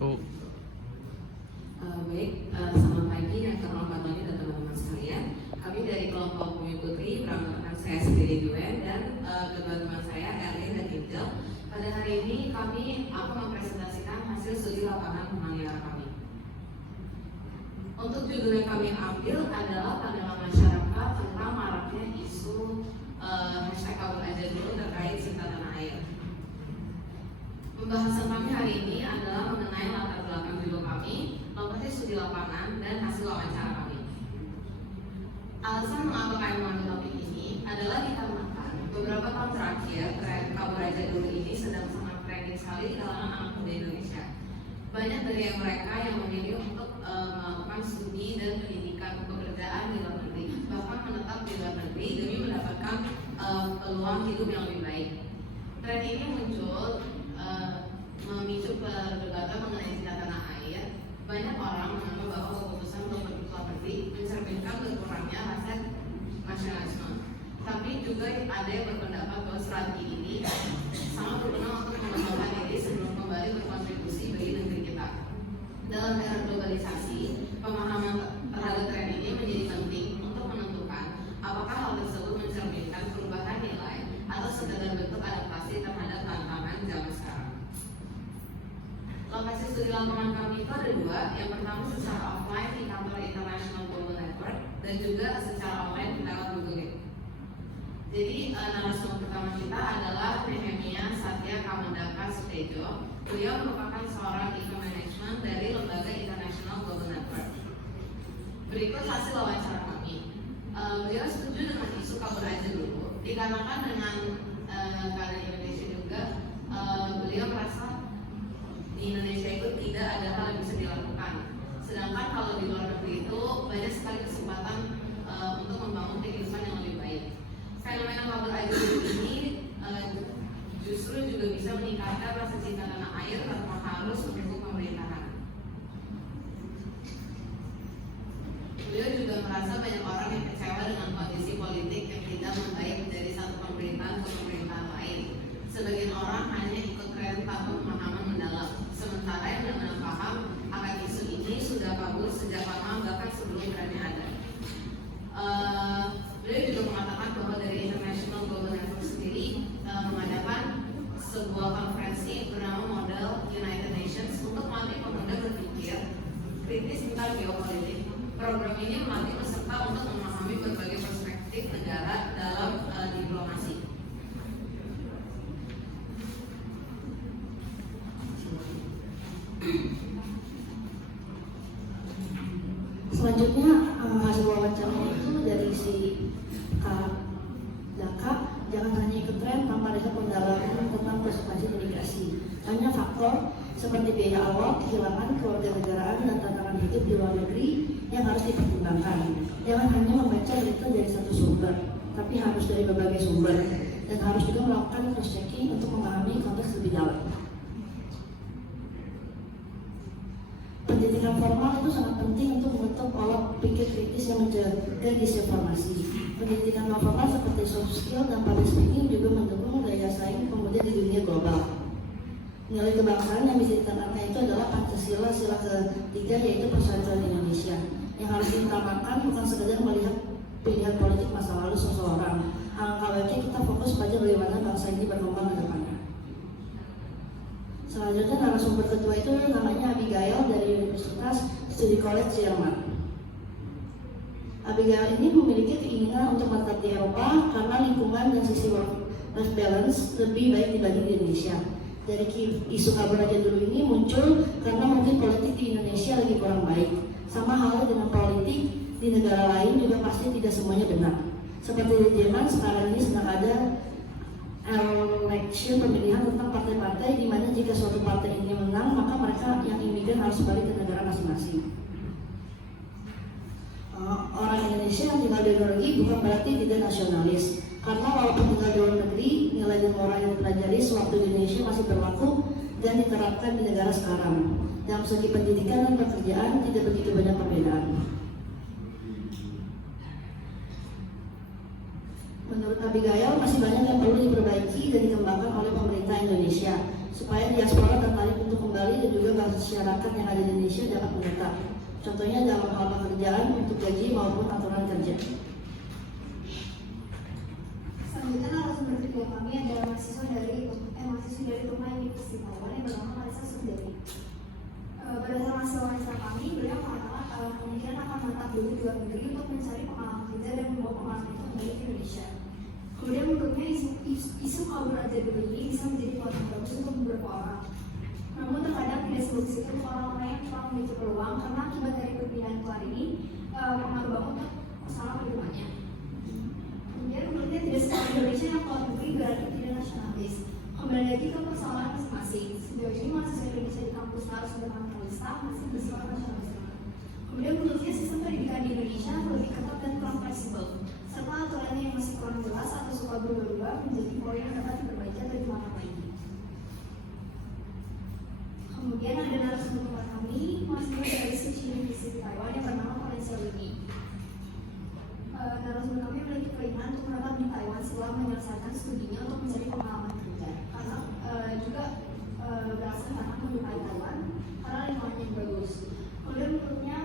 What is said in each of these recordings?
Oh. Selamat pagi yang terhormat dan teman-teman sekalian. Kami dari kelompok Bumi Putri beranggotakan saya sendiri Duen dan kedua teman saya Erlin dan Angel. Pada hari ini kami akan mempresentasikan hasil studi lapangan penilaian kami. Untuk judul yang kami ambil adalah pandangan masyarakat tentang maraknya isu hashtag kabur aja dulu terkait cinta tanah air. Pembahasan kami hari ini adalah mengenai latar belakang judul kami, lokasi studi lapangan, dan hasil wawancara kami. Alasan mengapa kami mengambil topik ini adalah dikarenakan beberapa tahun terakhir tren kabur aja dulu ini sedang sangat trending sekali di kalangan anak muda Indonesia. Banyak dari mereka yang memilih untuk melakukan studi dan pendidikan pekerjaan di luar negeri, bahkan menetap di luar negeri demi mendapatkan peluang hidup yang lebih baik. Tren ini muncul memicu perdebatan mengenai cinta tanah air. Banyak orang menganggap bahwa keputusan untuk pergi ke luar negeri mencerminkan berkurangnya rasa nasionalisme. Tapi juga ada yang berpendapat bahwa strategi ini sangat berguna untuk mengembangkan diri sebelum kembali berkontribusi bagi negeri kita. Dalam era globalisasi, pemahaman terhadap tren ini menjadi penting untuk menentukan apakah hal tersebut mencerminkan perubahan nilai atau sekadar bentuk adaptasi terhadap tantangan zaman sekarang. Lokasi studi lapangan kami itu ada dua. Yang pertama secara offline di kantor International Global Network dan juga secara online lewat Google Meet. Jadi narasumber pertama kita adalah Nehemia Satya Kamandaka Sutejo. Beliau merupakan seorang event management dari lembaga International Global Network. Berikut hasil wawancara kami. Beliau setuju dengan isu kabur aja dulu, dikarenakan dengan keadaan Indonesia juga, beliau merasa di Indonesia itu tidak ada hal yang bisa dilakukan. Sedangkan kalau di luar negeri itu banyak sekali kesempatan untuk membangun kehidupan yang lebih baik. Fenomena kabur aja dulu ini justru juga bisa meningkatkan rasa cinta tanah air tanpa harus mendukung pemerintahan. Beliau juga merasa banyak orang yang kecewa dengan kondisi politik yang tidak membaik dari satu pemerintahan ke pemerintahan lain. Sebagian orang hanya ikut tren tanpa pemahaman mendalam. Sementara yang benar-benar paham akan isu ini sudah kabur sejak lama, bahkan sebelum trennya ada. Beliau juga mengatakan bahwa dari International Global Network sendiri mengadakan sebuah konferensi bernama Model United Nations untuk melatih pemuda berpikir kritis tentang geopolitik. Program ini melatih peserta untuk memahami berbagai perspektif negara dalam diplomasi. Selanjutnya hasil wawancara itu dari si Kak Daka, jangan hanya ikut tren tanpa ada pendalaman tentang presentasi migrasi. Banyak faktor seperti biaya awal, kehilangan kewarganegaraan dan tantangan hidup di luar negeri yang harus dipertimbangkan. Jangan hanya membaca berita dari satu sumber, tapi harus dari berbagai sumber dan harus juga melakukan cross checking untuk memahami konteks lebih dalam. Pendidikan formal itu sangat penting untuk membentuk pola pikir kritis yang menjaga disinformasi. Pendidikan non formal seperti soft skill dan public speaking juga mendukung daya saing pemuda di dunia global. Nilai kebangsaan yang bisa ditanamkan itu adalah Pancasila, sila ketiga yaitu persatuan Indonesia. Yang harus diutamakan bukan sekedar melihat pilihan politik masa lalu seseorang. Alangkah baiknya kita fokus pada bagaimana bangsa ini berkembang ke depannya. Selanjutnya narasumber kedua itu namanya Abigail dari Universitas Studi College Jerman. Abigail ini memiliki keinginan untuk menetap di Eropa karena lingkungan dan sisi work-life balance lebih baik dibanding di Indonesia. Dari isu kabur aja dulu ini muncul karena mungkin politik di Indonesia lagi kurang baik. Sama halnya dengan politik di negara lain juga pasti tidak semuanya benar. Seperti di Jerman sekarang ini sedang ada election pemilihan tentang partai-partai di mana jika suatu partai ini menang maka mereka yang imigran harus balik ke negara masing-masing. Orang Indonesia yang tinggal di luar negeri bukan berarti tidak nasionalis, karena walaupun tinggal di luar negeri nilai dan moral yang dipelajari sewaktu di Indonesia masih berlaku dan diterapkan di negara sekarang. Dalam segi pendidikan dan pekerjaan tidak begitu banyak perbedaan. Menurut Abigail, masih banyak yang perlu diperbaiki dan dikembangkan oleh pemerintah Indonesia. supaya diaspora tertarik untuk kembali dan juga masyarakat yang ada di Indonesia dapat menetap. Contohnya dalam hal pekerjaan untuk gaji maupun aturan kerja. Selanjutnya narasumber kedua kami adalah mahasiswa dari Tokyo University Taiwan yang bernama Marisa Sundari. Berdasarkan mahasiswa kami, beliau mengatakan kemungkinan akan menetap dulu di luar negeri untuk mencari pengalaman kerja dan membawa pengalaman itu kembali ke Indonesia. Kemudian menurutnya isu kabur aja dulu ini bisa menjadi peluang bagus untuk beberapa orang. Namun terkadang tidak sebagus itu untuk orang-orang yang kurang memiliki peluang karena akibat dari perpindahan keluar ini pengaruh banget untuk masalah kehidupannya. Kemudian menurutnya tidak semua Indonesia yang keluar negeri berarti tidak nasionalis. Kembali lagi ke persoalan masing-masing. Sejauh ini mahasiswa Indonesia di kampus harus bernasionalista masih bersifat nasionalisme. Kemudian menurutnya sistem pendidikan di Indonesia lebih ketat dan kurang fleksibel, serta aturannya yang masih kurang jelas atau suka berubah-ubah menjadi poin yang dapat diperbaiki atau dimakan lagi. Kemudian ada narasumber kami, mahasiswa dari Tsinghua University Taiwan yang bernama Valencia Winnie. Narasumber kami memiliki keinginan untuk menetap di Taiwan setelah menyelesaikan studinya untuk mencari pengalaman kerja. Karena juga berasal karena menyukai Taiwan karena lingkungannya yang bagus. Kemudian menurutnya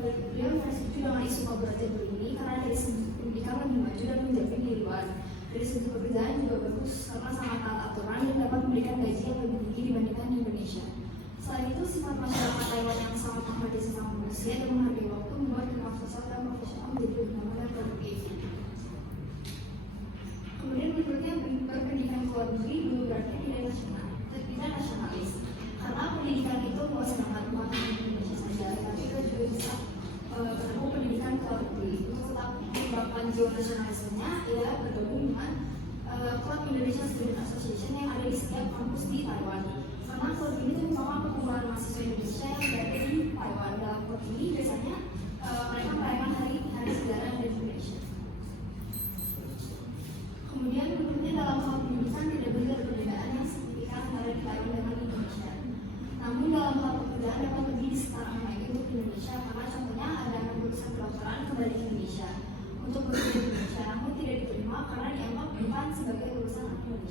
beliau setuju dengan isu kolaborasi ini karena dari segi pendidikan lebih maju dan menjamin di luar. Dari segi pekerjaan juga bagus karena sangat taat aturan dan dapat memberikan gaji yang lebih tinggi dibandingkan di Indonesia. Selain itu, sifat masyarakat Taiwan yang sangat menghargai sesama manusia dan menghargai waktu membuat kehidupan sosial dan profesional menjadi lebih nyaman dan produktif. Kemudian menurutnya berpendidikan ke luar negeri dulu berarti tidak nasionalis. Karena pendidikan itu luas banget, bukan hanya di Indonesia saja, tapi kita juga bisa menempuh pendidikan ke luar negeri. Untuk tetap mengembangkan jiwa nasionalismenya, ia bergabung dengan Club Indonesia Student Association yang ada di setiap kampus di Taiwan. Karena klub ini tuh memang perkumpulan mahasiswa Indonesia yang berada di Taiwan. Dalam klub ini biasanya mereka merayakan hari sejarah dari Indonesia. Kemudian menurutnya dalam hal pendidikan tidak boleh ada perbedaan yang signifikan antara di Taiwan dengan Indonesia. Namun dalam hal pekerjaan dapat lebih disetarkan lagi untuk Indonesia karena contohnya ada lulusan kedokteran kembali ke Indonesia untuk bekerja di Indonesia, namun tidak diterima karena dianggap bukan sebagai lulusan Indonesia.